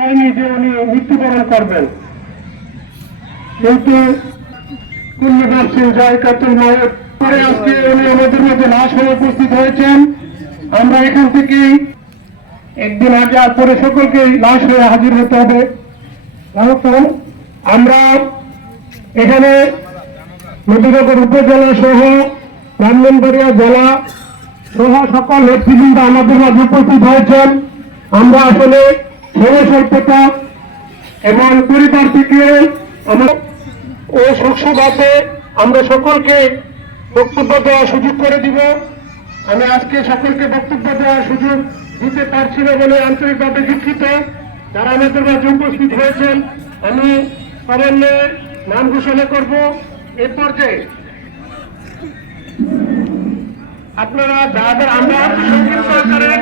হয়নি যে উনি মৃত্যুবরণ করবেন, কিন্তু কুল্লুদার সিং জয়কাতুল মায়ের পরে আজকে উনি আমাদের মধ্যে লাশ হয়ে উপস্থিত হয়েছেন। আমরা এখান থেকেই একদিন আগে আর পরে সকলকে লাশ হয়ে হাজির হতে হবে। আমরা এখানে নবীনগর উপজেলা সহ ব্রাহ্মণবাড়িয়া জেলা সহ সকল নেতৃবৃন্দ আমাদের মাঝে উপস্থিত হয়েছেন। আমরা আসলে স্বল্পতা এবং পরিবার থেকে ও শোকসভাতে আমরা সকলকে বক্তব্য দেওয়ার সুযোগ করে দিব। আমি আজকে সকলকে বক্তব্য দেওয়ার সুযোগ দিতে পারছি না বলে আন্তরিকভাবে দুঃখিত। যারা আমাদের মাঝে উপস্থিত হয়েছেন আমি সবার নাম ঘোষণা করব। এ পর্যায়ে আপনারা যাদের আমরা সংগীত সরকারের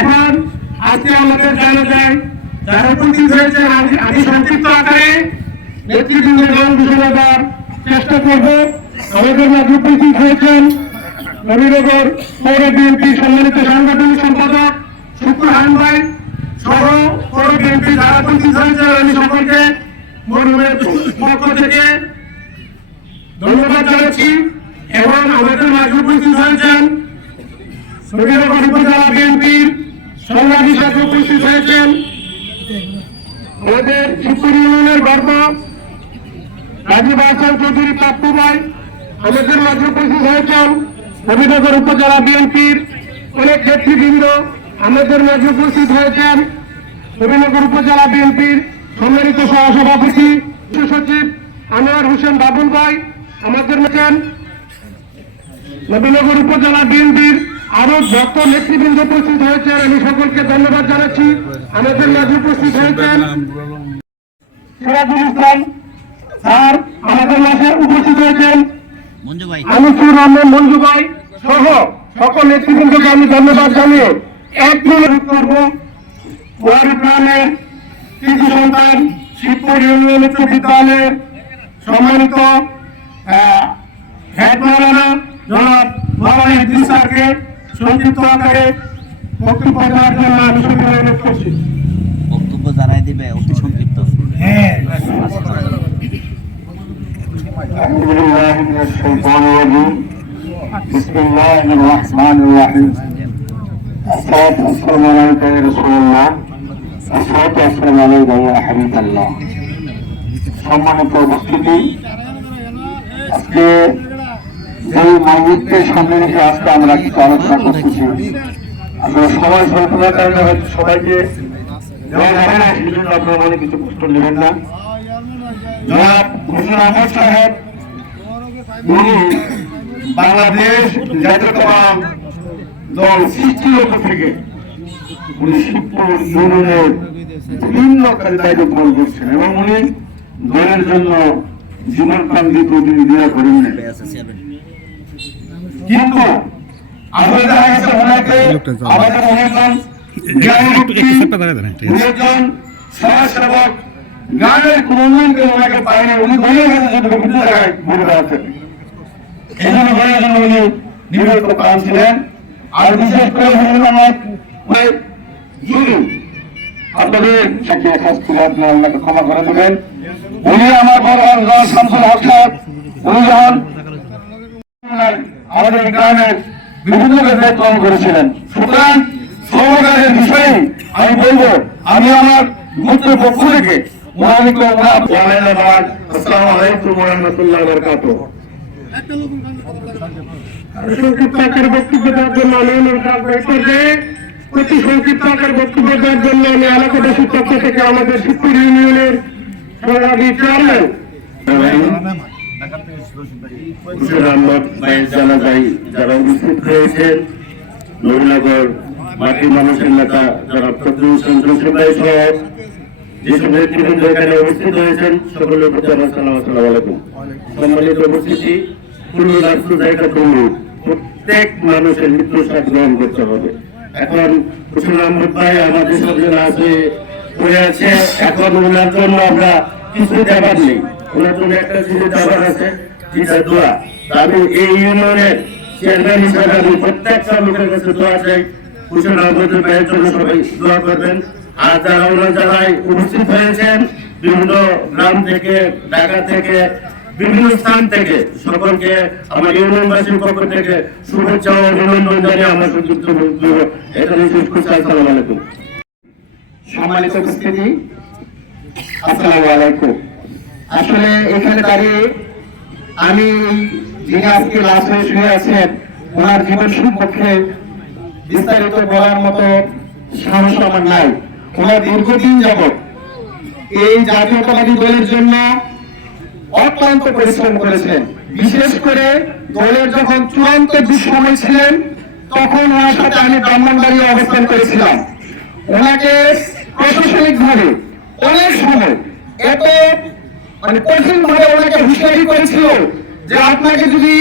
এখন আজকে আমাদের জানা যায় যারা উপস্থিত হয়েছে আমি সংক্ষিপ্ত আকারে নেতৃবৃন্দের নাম ঘোষণা দেওয়ার চেষ্টা করব। আমাদের মাঝে উপস্থিত হয়েছেন নবীনগর পৌর বিএনপির সম্মানিত সাংগঠনিক সম্পাদক শুকুর হান ভাই সহ পৌর বিএনপি যারা উপস্থিত হয়েছেন আমি সকলকে মরহুমের পক্ষ থেকে ধন্যবাদ জানাচ্ছি। এবং আমাদের মাঝে উপস্থিত হয়েছেন নবীনগর উপজেলা বিএনপির সংগ্রামী হিসাবে উপস্থিত হয়েছেন আমাদের শিবপুর ইউনিয়নের গর্ব রাজীব হাসান চৌধুরী পাপ্পু ভাই। আমাদের মাঝে উপস্থিত হয়েছেন নবীনগর উপজেলা বিএনপির অনেক নেতৃবৃন্দ। আমাদের মাঝে উপস্থিত হয়েছেন নবীনগর উপজেলা বিএনপির সম্মানিত সহসভাপতি সচিব আনোয়ার হোসেন বাবুল ভাই। আমাদের মাঝে নবীনগর উপজেলা বিএনপির আরো যত নেতৃবৃন্দ উপস্থিত হয়েছেন আমি সকলকে ধন্যবাদ জানাচ্ছি। আমাদের মাঝে উপস্থিত হয়েছেন সিরাজুল ইসলাম স্যার। আমাদের মাঝে উপস্থিত হয়েছেন আনিসুর রহমান মঞ্জু ভাই সহ সকল নেতৃবৃন্দকে আমি ধন্যবাদ জানিয়ে এক মিনিট করব ওয়ারি প্রাণের শিশু সন্তান শিবপুর ইউনিয়ন উচ্চ বিদ্যালয়ের সম্মানিত হেড মাওলানা জনাব মাওলানা ইদ্রিস স্যারকে সংক্ষিপ্ত আকারে বক্তব্য দেওয়ার জন্য আমি সকলকে অনুরোধ করছি। বক্তব্য জানাই দিবে অতি সংক্ষিপ্ত। সম্মানিত উপস্থিতি, আজকে যে মাইকের সামনে রেখে আজকে আমরা কিছু আলোচনা করতেছি, আমরা সবাই স্বল্পতার কারণে হয়তো সবাইকে দেওয়া যাবে না, সেই জন্য আপনারা মনে কিছু কষ্ট নেবেন না। জনাব হোসেন আহমদ সাহেব উনি বাংলাদেশ জাতীয়তাবাদ দল সৃষ্টির লক্ষ্য থেকে উনি শিবপুর ইউনিয়নের বিভিন্ন কাজে দায়িত্ব পালন করছেন এবং উনি দলের জন্য জীবন প্রাণ দিতে তিনি দয়া করেন না। কিন্তু আমাদের দেখা গেছে ওনাকে আমাদের অনেকজন সমাজসেবক গ্রামের কোন উন্নয়নকে ওনাকে পায়নি। উনি দলের কাছে বিভিন্ন জায়গায় ঘুরে বেড়াচ্ছেন, এই জন্য দলের জন্য উনি নিবেদিত প্রাণ ছিলেন। আর বিশেষ করে আপনাদের সাথে শাস্তি আপনার আল্লাহকে ক্ষমা করে দেবেন। উনি আমার বড় শামসুল হক সাহেব উনি যখন আমাদের গ্রামের বিভিন্ন কাজে কম করেছিলেন। সুতরাং সৌকারের বিষয়ে আমি বলবো আমি আমার গোত্রের পক্ষ থেকে আসসালামু আলাইকুম ওয়া রাহমাতুল্লাহি ওয়া বারাকাতুহু। সংক্ষিপ্ত আকারে বক্তব্য দেওয়ার জন্য আমি অনুরোধ রাখবো। এই পর্যায়ে অতি সংক্ষিপ্ত আকারে বক্তব্য দেওয়ার জন্য আমি এলাকাবাসীর পক্ষ থেকে আমাদের শিবপুর ইউনিয়নের সংগ্রামী চেয়ারম্যান যারা উপস্থিত হয়েছেন, নবীনগর মাটির মানুষের নেতা যারা যেসব নেতৃবৃন্দ এখানে উপস্থিত হয়েছেন সকলের প্রতি আমার সালাম। আসসালামু আলাইকুম। সম্মানিত উপস্থিতি, প্রত্যেক মানুষের মৃত্যুর স্বাদ গ্রহণ করতে হবে। এখন হুসেন আহমদ ভাই আমাদের সাথে আছে পড়ে আছে। এখন ওনার জন্য আমরা কিছু দেবার নেই, ওনার জন্য একটা জিনিস দেবার আছে, যেটা দোয়া। আমি এই ইউনিয়নের চেয়ারম্যান হিসাবে আমি প্রত্যেকটা লোকের কাছে দোয়া চাই, হুসেন আহমদ ভাইয়ের জন্য সবাই দোয়া করবেন। আর যারা ওনার জায়গায় উপস্থিত হয়েছেন বিভিন্ন গ্রাম থেকে, ঢাকা থেকে, বিভিন্ন স্থান থেকে, সকলকে আমার ইউনিয়নবাসীর পক্ষ থেকে শুভেচ্ছা ও অভিনন্দন জানিয়ে আমার সংযুক্ত বক্তব্য এখানে শেষ করছি। আসসালামু আলাইকুম। সম্মানিত উপস্থিতি, আসসালামু আলাইকুম। আসলে এখানে দাঁড়িয়ে আমি যিনি আজকে লাশ হয়ে শুয়ে আছেন ওনার জীবন সম্পর্কে বিস্তারিত বলার মতো সাহস আমার নাই। ওনার দীর্ঘদিন যাবৎ এই জাতীয়তাবাদী দলের জন্য অক্লান্ত পরিশ্রম করেছেন। বিশেষ করে দলের যখন চূড়ান্ত দুঃসময় ছিলেন তখন ওনার সাথে আমি ব্রাহ্মণবাড়িয়া অবস্থান করেছিলাম। ওনাকে প্রশাসনিক ভাবে অনেক সময় এত কঠিন ভাবে ওনাকে হুঁশিয়ারি করেছিল যে আপনাকে যদি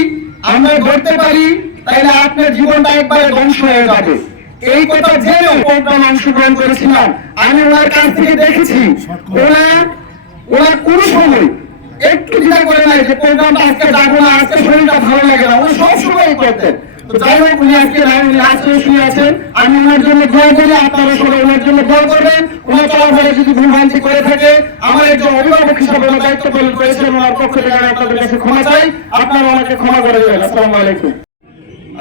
আমরা ধরতে পারি তাহলে আপনার জীবনটা একবারে ধ্বংস হয়ে যাবে। এই কথা জেনে প্রোগ্রাম অংশগ্রহণ করেছিলাম। আমি ওনার কাছ থেকে দেখেছি ওরা কোনো সময় একটু চিন্তা করে নাই যে প্রোগ্রামটা আজকে যাবো না, আজকে শরীরটা ভালো লাগে না, উনি সবসময় করতেন। তো যাই হোক, উনি আজকে লাস্টে শুয়ে আছেন। আমি ওনার জন্য দোয়া করি, আপনারা সবাই ওনার জন্য দোয়া করবেন। ওনার চলাফেরা যদি ভুলভ্রান্তি করে থাকে, আমার একজন অভিভাবক হিসাবে ওনার দায়িত্ব পালন করেছেন, ওনার পক্ষ থেকে আমি আপনাদের কাছে ক্ষমা চাই। আপনারা ওনাকে ক্ষমা করে দেবেন। আসসালামু আলাইকুম।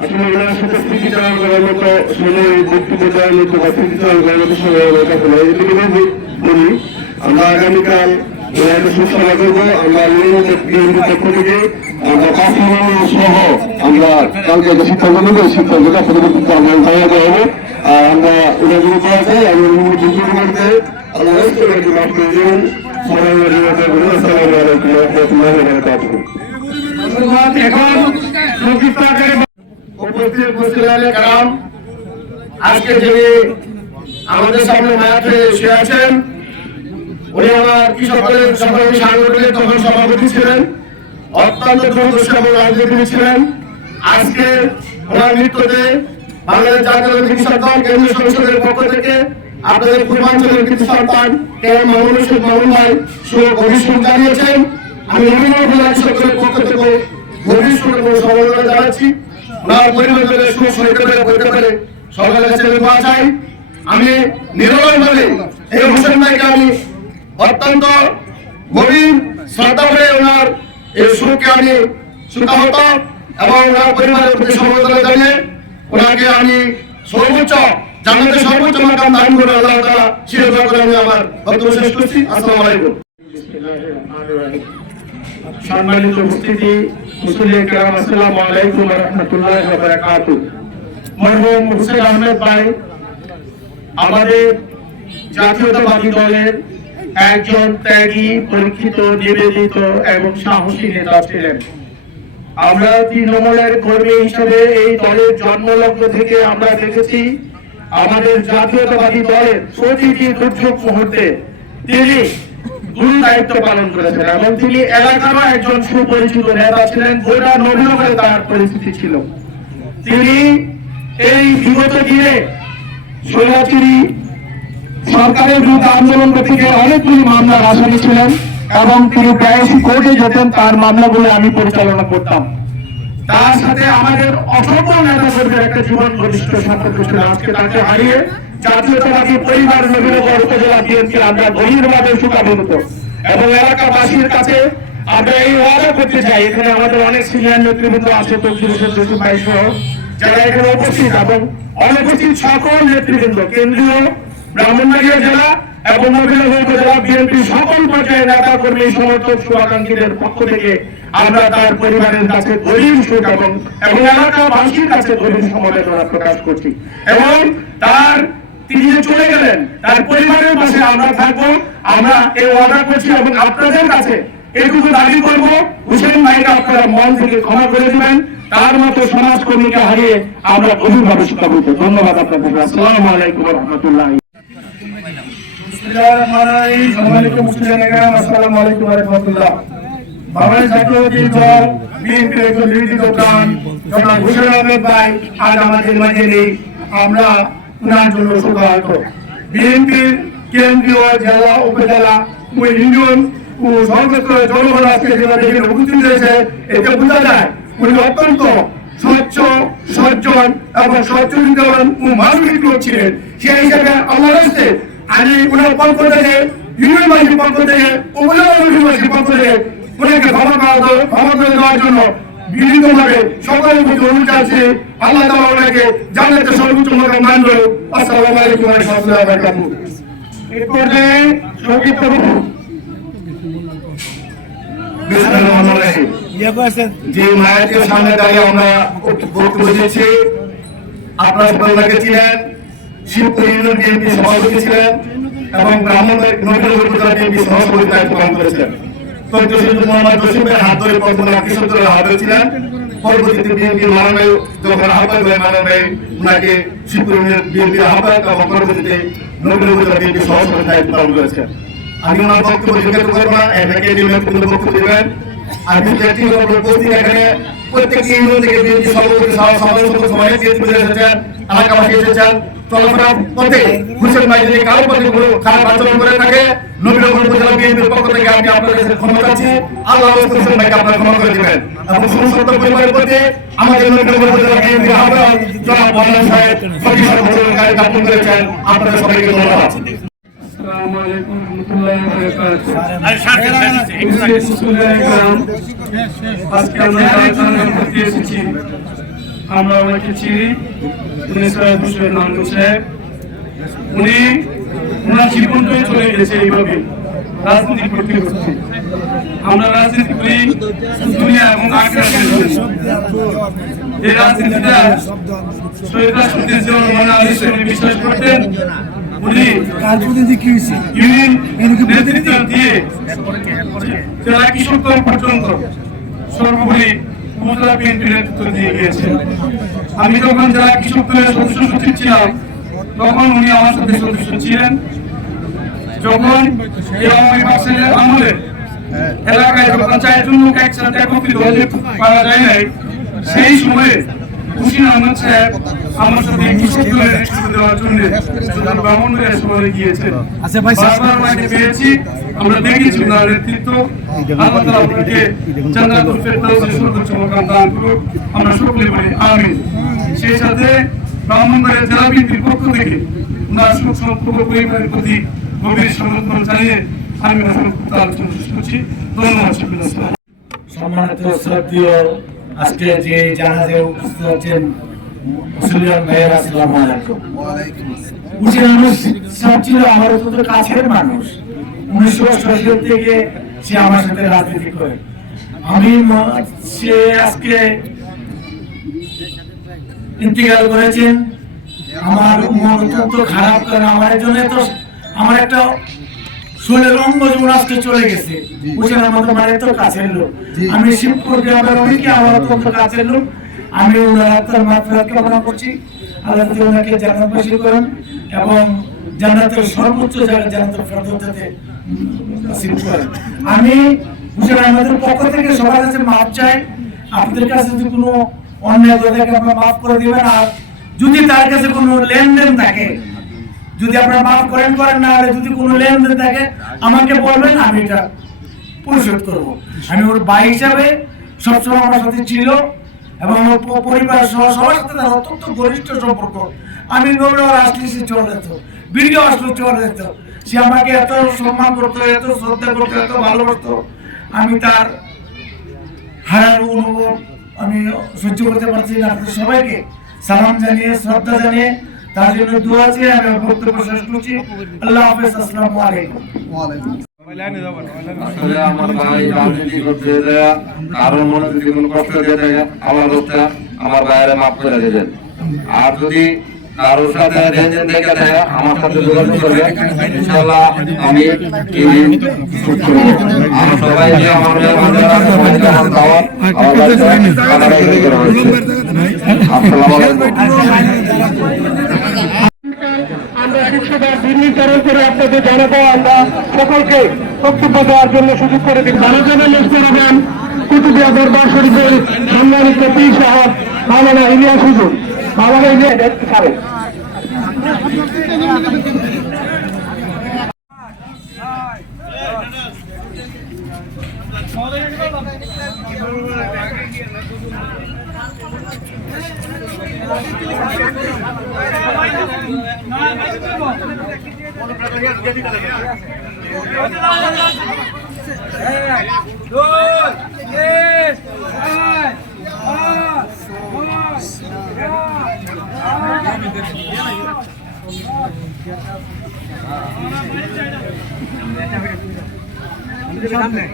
আসলে ওনার সাথে স্মৃতিচারণ করার মতো সময়, বক্তব্য দেওয়ার মতো বা স্মৃতিচারণ করার মতো সময় বলি। আমরা আগামীকাল ওনাকে সুস্থতা করবো। আমরা বিএনপির পক্ষ থেকে আমরা 5 সহ আমরা কালকে যে সিদ্ধান্ত নেবো, এই সিদ্ধান্তটা পরবর্তীতে আমরা জানিয়ে দেওয়া হবে। আর আমরা ওনার জন্য দোয়া চাই। আমি করতে আল্লাহ মাফ করে দেবেন। আসসালামু আলাইকুম ওয়া রাহমাতুল্লাহি ওয়া বারাকাতুহু। এখন সংক্ষিপ্ত আকারে আজকে যিনি আমাদের সামনে মাঠে শুয়ে আছেন, উনি আমার কৃষকের সাংগঠনিক তখন সভাপতি ছিলেন, অত্যন্ত দূরদর্শী এবং রাজনীতি ছিলেন। আজকে ওনার মৃত্যুতে বাংলাদেশ জাতীয়তাবাদী কৃষক দল কেন্দ্রীয় সংসদের পক্ষ থেকে আপনাদের পূর্বাঞ্চলের কৃষি সন্তান মামুন ভাই গভীর শোক জানিয়েছেন। আমি অভিনব কৃষকের পক্ষ থেকে গভীর শোক এবং সমবেদনা জানাচ্ছি। ওনার পরিবারের সুখ হইতে পারে সরকারের কাছে পাওয়া চাই। আমি নিরলসভাবে এই হোসেন ভাইকে আমি অত্যন্ত গভীর শ্রদ্ধা করে ওনার এই সুখকে আমি সুখাহত এবং ওনার পরিবারের প্রতি সমবেদনা জানিয়ে ওনাকে আমি সর্বোচ্চ জান্নাতের সর্বোচ্চ মাকাম দান করে আল্লাহ তাআলা চিরকাল করে আমি আমার বক্তব্য শেষ করছি। আসসালামু আলাইকুম। সম্মানিত উপস্থিতি, মুসলিম কিরাম, আসসালামু আলাইকুম ওয়া রাহমাতুল্লাহি ওয়া বারাকাতুহু। মরহুম হুসেন আহমেদ ভাই আমাদের জাতীয়তাবাদী দলের একজন ত্যাগী, পরীক্ষিত, নিবেদিত এবং সাহসী নেতা ছিলেন। আমরা তৃণমূলের কর্মী হিসেবে এই দলের জন্মলগ্ন থেকে আমরা দেখেছি আমাদের জাতীয়তাবাদী দলের প্রতিটি দুর্যোগ মুহূর্তে তিনি গুরু দায়িত্ব পালন করেছেন এবং তিনি এলাকারও একজন সুপরিচিত নেতা ছিলেন। গোটা নবীনগরে তার পরিস্থিতি ছিল। তিনি এই বিগত দিনে স্বৈরাচারী সরকারের বিরুদ্ধে আন্দোলন থেকে অনেকগুলি মামলার আসামি ছিলেন এবং তিনি প্রায়শই কোর্টে যেতেন। তার মামলাগুলো আমি পরিচালনা করতাম। তার সাথে আমাদের অসংখ্য নেতাকর্মীর একটা জীবন ঘনিষ্ঠ সম্পর্ক ছিল। আজকে তাকে হারিয়ে জাতীয়তাবাদী পরিবার নবীনগর উপজেলা বিএনপি আমরা গভীরভাবে শোকাবনত এবং এলাকাবাসীর কাছে আমরা এই ওয়াদা করতে চাই। এখানে আমাদের অনেক সিনিয়র নেতৃবৃন্দ আছে, তকদির হোসেন জসিম ভাই সহ যারা এখানে উপস্থিত এবং অনুপস্থিত সকল নেতৃবৃন্দ, কেন্দ্রীয় ব্রাহ্মণবাড়িয়া জেলা এবং নবীনগর উপজেলা বিএনপি সকল পর্যায়ের নেতা কর্মী, সমর্থক, শুভাকাঙ্ক্ষীদের পক্ষ থেকে আমরা তার পরিবারের কাছে গভীর শোক এবং এলাকাবাসীর কাছে গভীর সমবেদনা প্রকাশ করছি এবং তিনি যে চলে গেলেন তার পরিবারের পাশে আমরা থাকবো। আমরা এই ওয়াদা করছি এবং আপনাদের কাছে এটুকু দাবি করবো, হুসেন ভাইকে আপনারা মন থেকে ক্ষমা করে দিবেন। তার মতো সমাজকর্মীকে হারিয়ে আমরা গভীরভাবে শোকাবদ্ধ। ধন্যবাদ আপনাদের। আসসালামু আলাইকুম ওয়া রাহমাতুল্লাহি। বাংলাদেশ জাতীয়তাবাদী দল বিএনপির একজন নিবেদিত প্রাণ জনাব হুসেন আহমেদ ভাই আজ আমাদের মাঝে নেই। আমরা উনার জন্য শুভকামনা। বিএনপির কেন্দ্রীয় জেলা উপজেলা ও ইউনিয়ন ও সর্বত্র জনগণ আজকে যেভাবে এখানে উপস্থিত হয়েছে এতে বোঝা যায় উনি অত্যন্ত স্বচ্ছ সজ্জন এবং সচ্চরিত্রবান ও মানবিক লোক ছিলেন। সেই হিসাবে আমার কাছে আমি উনার পক্ষ থেকে ইউনিয়নবাসীর পক্ষ থেকে উপজেলাবাসীর পক্ষ থেকে উনাকে ক্ষমা করে দেওয়ার জন্য বিনীতভাবে সকলের প্রতি অনুরোধ আছে। আল্লাহ তাআলা ওনাকে জান্নাতের সর্বোচ্চ মর্যাদা দান করুন। আসসালামু আলাইকুম ওয়া রাহমাতুল্লাহি ওয়া বারাকাতুহু। এই পর্যায়ে সংক্ষিপ্ত যে মায়ের সামনে দাঁড়িয়ে আমরা বক্তব্য দিয়েছি, আপনারা সকলকে ছিলেন শিবপুর ইউনিয়ন বিএনপি সভাপতি ছিলেন এবং ব্রাহ্মণবাড়িয়া নগর উপজেলা বিএনপি সভাপতি দায়িত্ব পালন করেছিলেন। মোহাম্মদ জসিমের হাত ধরে প্রথমে কৃষকদের হাত ধরেছিলেন, পরবর্তীতে বিএনপি মাননীয় যখন আহ্বায়ক হয়ে মাননীয় ওনাকে শিবপুর ইউনিয়ন বিএনপির আহ্বায়ক এবং পরবর্তীতে নগর উপজেলা বিএনপি সভাপতি দায়িত্ব পালন করেছেন। আমি ওনার বক্তব্য জিজ্ঞাসা করবো না, এটাকে বক্তব্য দেবেন। আমি ব্যক্তিগত উপস্থিত এখানে প্রত্যেকটি ইউনিয়ন থেকে বিএনপি সভাপতি সবাই এসেছেন, এলাকাবাসী এসেছেন। চলাফেরা পথে হুসেন ভাই যদি কারোর প্রতি কোনো খারাপ আচরণ করে থাকে নবীনগর উপজেলা বিএনপির পক্ষ থেকে আমি আপনাদের কাছে ক্ষমা চাচ্ছি। আল্লাহ হোসেন ভাইকে আপনারা ক্ষমা করে দিবেন এবং সমস্ত পরিবারের প্রতি আমাদের নবীনগর উপজেলা বিএনপির আহ্বায়ক জনাব বন্যা সাহেব সঠিক সরকারি জ্ঞাপন করেছেন। আপনাদের সবাইকে ধন্যবাদ। আসসালামু আলাইকুম ওয়া রাহমাতুল্লাহি ওয়া বারাকাতুহু। আজকে আমরা আলোচনা করতে এসেছি, আমরা ওনাকে চিনি, উনি সৈয়দ হোসেন মাহমুদ সাহেব। উনি ওনার জীবনটাই চলে গেছে এইভাবে রাজনীতি করতে করতে। আমরা রাজনীতি করি দুনিয়া এবং আখিরাতের জন্য। এই রাজনীতিটা সৈয়দ রাষ্ট্রপতি মৌলানা আলী সাহেব বিশ্বাস করতেন। উনি ইউনিয়ন নেতৃত্ব দিয়ে জেলা কৃষক দল পর্যন্ত সর্বোপরি উপজেলা বিএনপির নেতৃত্ব দিয়ে গিয়েছেন। আমি যখন জেলা কৃষক দলের সদস্য সচিব ছিলাম তখন উনি আমার সাথে সদস্য ছিলেন। যখন আমলে এলাকায় যখন 4 জন লোক একসাথে একত্রিত হতে পারা যায় নাই, সেই সময়ে হুসেন আহমদ সাহেব আমার সাথে কৃষক দলের নেতৃত্ব দেওয়ার জন্য ব্রাহ্মণবাড়িয়া শহরে গিয়েছেন। বারবার ওনাকে পেয়েছি, আমরা দেখেছি ওনার নেতৃত্ব। আল্লাহ তাআলা ওনাকে জান্নাতুল ফেরদাউসের সর্বোচ্চ মাকাম দান করুন, আমরা সকলে বলি আমিন। সেই সাথে ব্রাহ্মণবাড়িয়া জেলা বিএনপির পক্ষ থেকে ওনার সুখ সম্পর্ক পরিবারের প্রতি গভীর সমর্থন জানিয়ে আমি আলোচনা শেষ করছি। ধন্যবাদ। সম্মানিত শ্রদ্ধেয় আজকে যে জানাজে উপস্থিত আছেন মুসলিম ভাইয়েরা, আসসালামু আলাইকুম। হুসেন আহমদ সাহেব ছিল আমার অত্যন্ত কাছের মানুষ। 1986 থেকে সে আমার সাথে রাজনীতি করে। সে আজকে ইন্তিকাল করেছেন। আমার মন অত্যন্ত খারাপ, কারণ আমার একটা শরীরের অঙ্গ যেমন আজকে চলে গেছে। হুসেন আহমদ আমার এত কাছের লোক। আমি শিবপুর গ্রামের অনেকে আমার অত্যন্ত কাছের লোক। আমি ওনার আত্মার মাগফিরাত কামনা করছি। আল্লাহ তাআলা ওনাকে জান্নাতবাসী করেন এবং জান্নাতের সর্বোচ্চ জায়গা জান্নাতুল ফেরদাউসে নসিব করেন। আমি হুসেন আহমদের পক্ষ থেকে সবার কাছে মাপ চাই। আপনাদের কাছে যদি কোনো অন্যায় করে থাকে আপনারা মাফ করে দিবেন। আর যদি তার কাছে কোনো লেনদেন থাকে, যদি আপনারা মাফ করেন না, আর যদি কোনো লেনদেন থাকে আমাকে বলবেন, আমি এটা পরিশোধ করবো। আমি ওর ভাই হিসাবে সবসময় আমার সাথে ছিল এবং আমার পরিবার সহ সবার সাথে তার অত্যন্ত ঘনিষ্ঠ সম্পর্ক। আমি নবীনগর আসলে সে চলে যেত, ভিডিও আসলে চলে যেত। সে আমাকে এত সম্মান করতো, এত শ্রদ্ধা করতো, এত ভালোবাসতো। আমি তার হারার অনুভব আমি সহ্য করতে পারছি না। আপনাদের সবাইকে সালাম জানিয়ে, শ্রদ্ধা জানিয়ে তার জন্য দোয়া চেয়ে আমি বক্তব্য শেষ করছি। আল্লাহ হাফেজ। আসসালামু আলাইকুম। আসলে আমার ভাই রাজনীতি করতে দেয়া কারোর মনে যদি কোনো কষ্ট দিয়ে থাকে আমার ভাইয়েরা মাফ করে দিবেন। আর যদি কারোর সাথে লেনদেন দেখে দেয় আমার সাথে যোগাযোগ করবে, ইনশাআল্লাহ আমি আমরা সবাই যে আমার আমরা শিক্ষকরা বিনীতকরণ করে আপনাদের জানাবো। আমরা সকলকে বক্তব্য দেওয়ার জন্য সুযোগ করে দিই। আলোচনায় লিপ্ত হবেন কুতুবিয়া দরবার শরীফের সম্মানিত পীর সাহেব মাওলানা ইলিয়াস হুজুর। মাওলানা ইলিয়াস সামনে